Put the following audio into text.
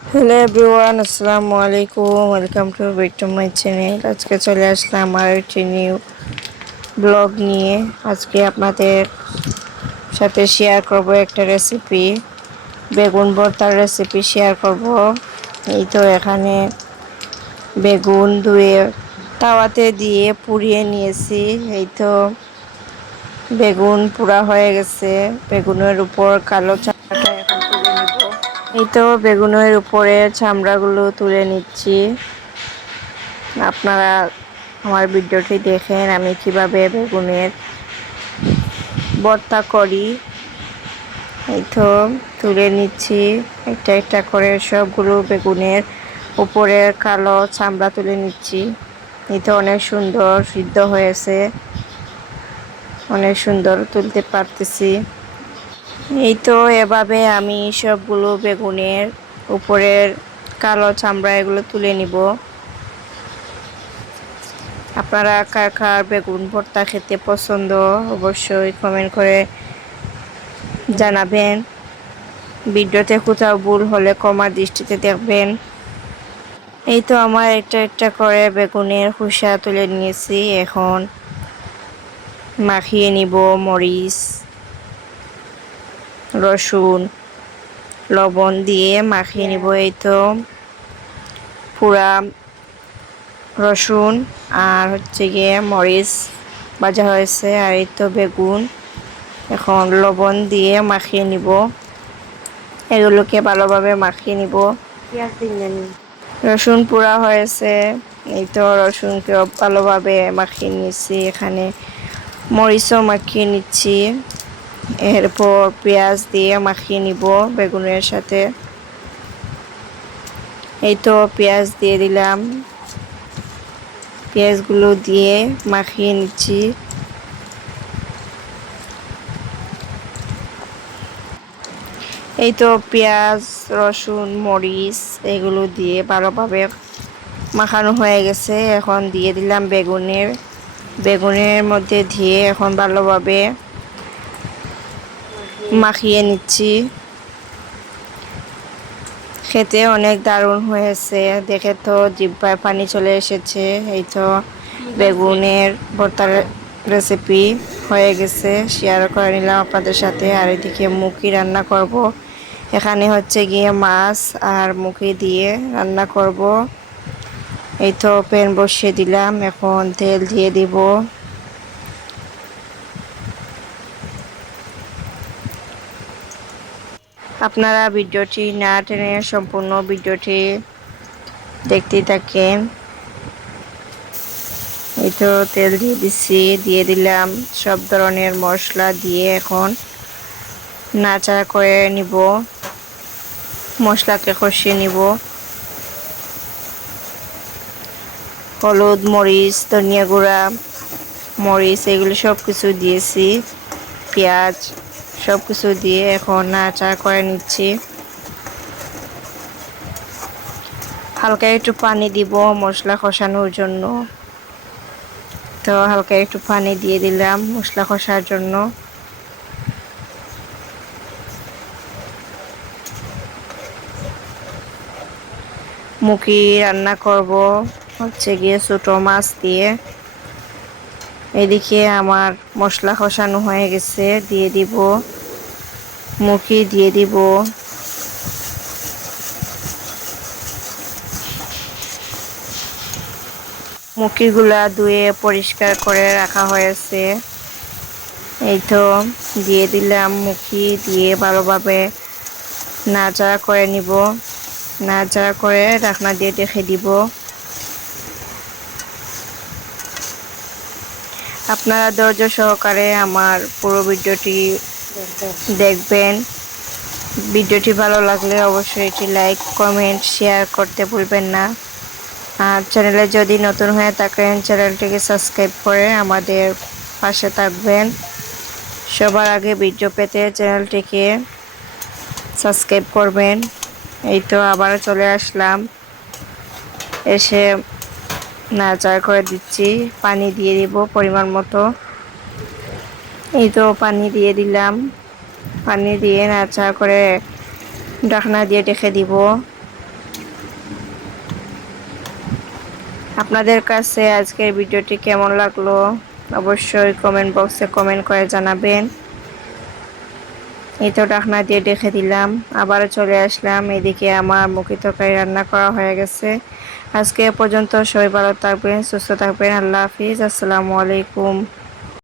Hello everyone আসসালামু আলাইকুম welcome to back to my channel আজকে চলে আসলাম আর একটি নিউ ব্লগ নিয়ে। আজকে আপনাদের সাথে শেয়ার করব একটা রেসিপি বেগুন ভর্তার রেসিপি শেয়ার করব। এই তো এখানে বেগুন ধুয়ে তাওয়াতে দিয়ে পুড়িয়ে নিয়েছি। এই তো বেগুন পুরা হয়ে গেছে। বেগুনের উপর কালো নিব এই তো বেগুনের উপরে চামড়াগুলো তুলে নিচ্ছি। আপনারা আমার ভিডিওটি দেখেন আমি কীভাবে বেগুনের ভর্তা করি। এই তো তুলে নিচ্ছি, একটা একটা করে সবগুলো বেগুনের উপরের কালো চামড়া তুলে নিচ্ছি। এই তো অনেক সুন্দর সিদ্ধ হয়েছে, অনেক সুন্দর তুলতে পারতেছি। এই তো এভাবে আমি সবগুলো বেগুনের উপরের কালো চামড়া এগুলো তুলে নিব। আপনারা কার কার বেগুন ভর্তা খেতে পছন্দ অবশ্যই কমেন্ট করে জানাবেন। ভিডিওতে কোথাও ভুল হলে কমার দৃষ্টিতে দেখবেন। এই তো আমার একটা একটা করে বেগুনের খোসা তুলে নিয়েছি। এখন মাখিয়ে নিব মরিচ। রসুন লবণ দিয়ে মাখিয়ে নিব এই তো। পুরা রসুন আর হচ্ছে গিয়ে মরিচ ভাজা হয়েছে আর এই তো বেগুন। এখন লবণ দিয়ে মাখিয়ে নিব। এগুলোকে ভালোভাবে মাখিয়ে নিব। রসুন পুরা হয়েছে। এই তো রসুনকেও ভালোভাবে মাখিয়ে নিয়েছি। এখানে মরিচও মাখিয়ে নিচ্ছি। এরপর পেঁয়াজ দিয়ে মাখিয়ে নিব বেগুনের সাথে। এই তো পেঁয়াজ দিয়ে দিলাম। পেঁয়াজগুলো দিয়ে মাখিয়ে নিচ্ছি। এই তো পেঁয়াজ, রসুন, মরিচ এগুলো দিয়ে ভালোভাবে মাখানো হয়ে গেছে। এখন দিয়ে দিলাম বেগুনের। বেগুনের মধ্যে দিয়ে এখন ভালোভাবে মাখিয়ে নিচ্ছি। খেতে অনেক দারুণ হয়েছে। দেখে তো জিব্বায় পানি চলে এসেছে। এই তো বেগুনের ভর্তার রেসিপি হয়ে গেছে। শেয়ার করে নিলাম আপনাদের সাথে। আর এদিকে মুখি রান্না করব। এখানে হচ্ছে গিয়ে মাছ আর মুখি দিয়ে রান্না করব। এই তো প্যান বসিয়ে দিলাম। এখন তেল দিয়ে দিব। আপনারা ভিডিওটি না টেনে সম্পূর্ণ ভিডিওটি দেখতে থাকেন। এই তো তেল দিয়ে দিচ্ছি, দিয়ে দিলাম সব ধরনের মশলা দিয়ে এখন নাচা করে নিব, মশলাকে কষিয়ে নিব। হলুদ, মরিচ, ধনিয়া গুঁড়া, মরিচ, এগুলো সব কিছু দিয়েছি, পেঁয়াজ সব কিছু দিয়ে এখন নাচা করে নিচ্ছি। হালকা একটু পানি দিব মশলা কষানোর জন্য। তো হালকা একটু পানি দিয়ে দিলাম মশলা কষার জন্য। মুখি রান্না করব, হচ্ছে গিয়ে ছোটো মাছ দিয়ে। এদিকে আমার মশলা কষানো হয়ে গেছে, দিয়ে দিব মুখি, দিয়ে দিব মুখিগুলা ধুয়ে পরিষ্কার করে রাখা হয়েছে। এই তো, দিয়ে দিলাম মুখি, দিয়ে ভালোভাবে নাড়াচাড়া করে নিব। নাড়াচাড়া করে ঢাকনা দিয়ে রেখে দিব। আপনারা ধৈর্য সহকারে আমার পুরো ভিডিওটি দেখবেন। ভিডিওটি ভালো লাগলে অবশ্যই এটি লাইক কমেন্ট শেয়ার করতে ভুলবেন না। আর চ্যানেলে যদি নতুন হয়ে থাকেন চ্যানেলটিকে সাবস্ক্রাইব করে আমাদের পাশে থাকবেন। সবার আগে ভিডিও পেতে চ্যানেলটিকে সাবস্ক্রাইব করবেন। এই তো আবার চলে আসলাম। এসে নাড়াচাড়া করে দিচ্ছি। পানি দিয়ে দিব পরিমাণ মতো। এই তো পানি দিয়ে দিলাম। পানি দিয়ে নাড়াচাড়া করে ঢাকনা দিয়ে ঢেকে দিব। আপনাদের কাছে আজকের ভিডিওটি কেমন লাগল? অবশ্যই কমেন্ট বক্সে কমেন্ট করে জানাবেন। এই তো ডাকনা দিয়ে ডেকে দিলাম। আবার চলে আসলাম। এদিকে আমার মুখি তরকারি রান্না করা হয়ে গেছে। আজকে পর্যন্ত সবাই ভালো থাকবেন, সুস্থ থাকবেন। আল্লাহ হাফিজ। আসসালামু আলাইকুম।